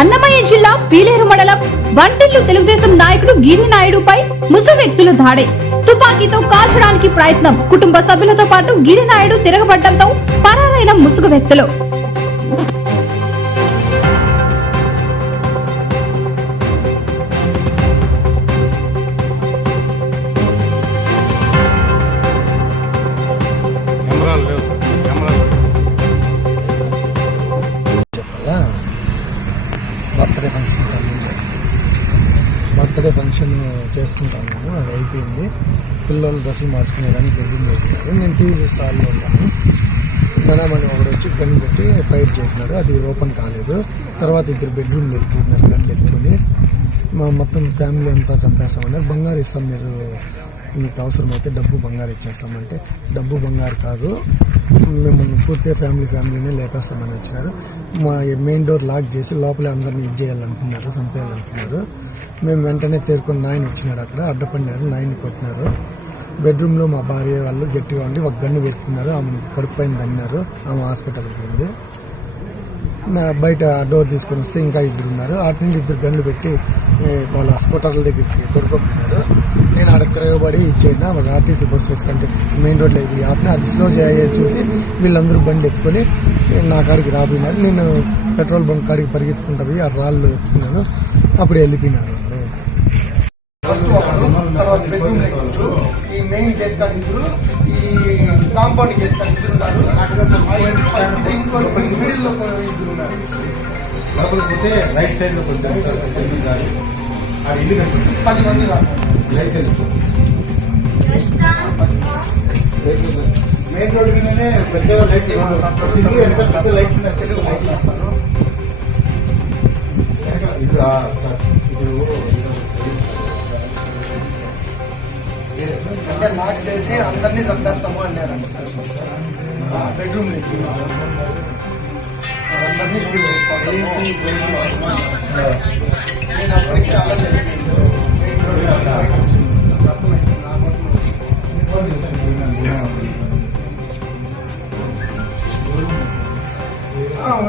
అన్నమయ్య జిల్లా పీలేరు మండలం వంటిల్లు తెలుగుదేశం నాయకుడు గిరినాయుడుపై ముసు వ్యక్తులు దాడి, తుపాకీతో కాల్చడానికి ప్రయత్నం, కుటుంబ సభ్యులతో పాటు గిరినాయుడు తిరగబడడంతో పరారైన ముసుగు వ్యక్తులు. బర్త్డే ఫంక్షన్ చేసుకుంటాను, అది అయిపోయింది. పిల్లలు డ్రెస్సులు మార్చుకునేదానికి బెడ్రూమ్ పెట్టినారు. నేను టీవీ చూసి హాల్లో ఉన్నాను. మనమని ఒకడు వచ్చి గన్ పెట్టి ఫైర్ చేసినాడు, అది ఓపెన్ కాలేదు. తర్వాత ఇద్దరు బెడ్రూమ్ వెళ్తున్నారు గన్ ఎత్తుకుని. మా మొత్తం ఫ్యామిలీ అంతా చంపేస్తామన్నారు. బంగారు ఇస్తాం, మీరు మీకు అవసరమైతే డబ్బు బంగారు ఇచ్చేస్తామంటే, డబ్బు బంగారు కాదు, మేము పూర్తిగా ఫ్యామిలీనే లేపేస్తామని వచ్చినారు. మా మెయిన్ డోర్ లాక్ చేసి లోపలే అందరినీ ఇది చేయాలనుకున్నారు, చంపేయాలనుకున్నారు. మేము వెంటనే తేరుకొని నాయన వచ్చినాడు, అక్కడ అడ్డపడినారు, నాయన్ని కొట్టినారు. బెడ్రూమ్లో మా భార్య వాళ్ళు గట్టిగా ఉండి ఒక గన్ను పెట్టుకున్నారు. ఆమె కడుపు పైన తన్నారు, ఆమె హాస్పిటల్కి పోయింది. బయట డోర్ తీసుకొని వస్తే ఇంకా ఇద్దరు ఉన్నారు. అటు నుండి ఇద్దరు గన్నులు పెట్టి వాళ్ళ హాస్పిటల్ దగ్గరికి తొడుకొట్టినారు. నేను ఆడ తిరగబడి ఇచ్చేయినా ఒక ఆర్టీసీ బస్సు వస్తుంటే మెయిన్ రోడ్లో ఇది ఆపిన, అది స్లో చేయాలి చూసి వీళ్ళందరూ బండి ఎత్తుకొని నా కాడికి రాబోయినారు. నేను పెట్రోల్ బంక్ కాడికి పరిగెత్తుకుంటా పోయి ఆ రాళ్ళు ఎత్తుకున్నాను. అప్పుడు వెళ్ళిపోయినారు. ఈ మెయిన్ గేట్ కాడ ఇద్దరు, ఈ కాంపౌండ్ గేట్ కాడ ఇద్దరు ఉన్నారు. ఇంకోటి మిడిల్ లో ఇద్దరు ఉన్నారు. లేకపోతే రైట్ సైడ్ లో కొంచెం 10 మంది మెయిన్ రోడ్ మీదనే పెద్ద లైట్ పెద్ద లైట్ తెలుగు లైట్ వేస్తారు. అంటే లాక్ చేసి అందరినీ చంపేస్తాము అన్నారండి సార్. బెడ్రూమ్ అందరినీ షూట్ చేసుకోవాలి.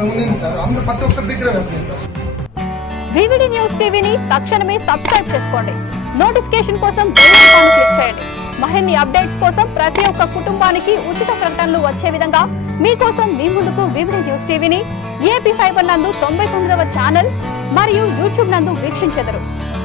ఉంది సార్, అందరు ప్రతి ఒక్క దగ్గర వెళ్తుంది సార్. వివిడి న్యూస్ టీవీని తక్షణమే సబ్స్క్రైబ్ చేసుకోండి. నోటిఫికేషన్ కోసం బెల్ ఐకాన్ క్లిక్ చేయండి. మరిన్ని అప్డేట్స్ కోసం ప్రతి ఒక్క కుటుంబానికి ఉచిత ప్రకటనలు వచ్చే విధంగా మీకోసం మీ ముందుకు వివిడి న్యూస్ టీవీని ఏపీ ఫైబర్ నందు 99వ ఛానల్ మరియు యూట్యూబ్ నందు వీక్షించెదరు.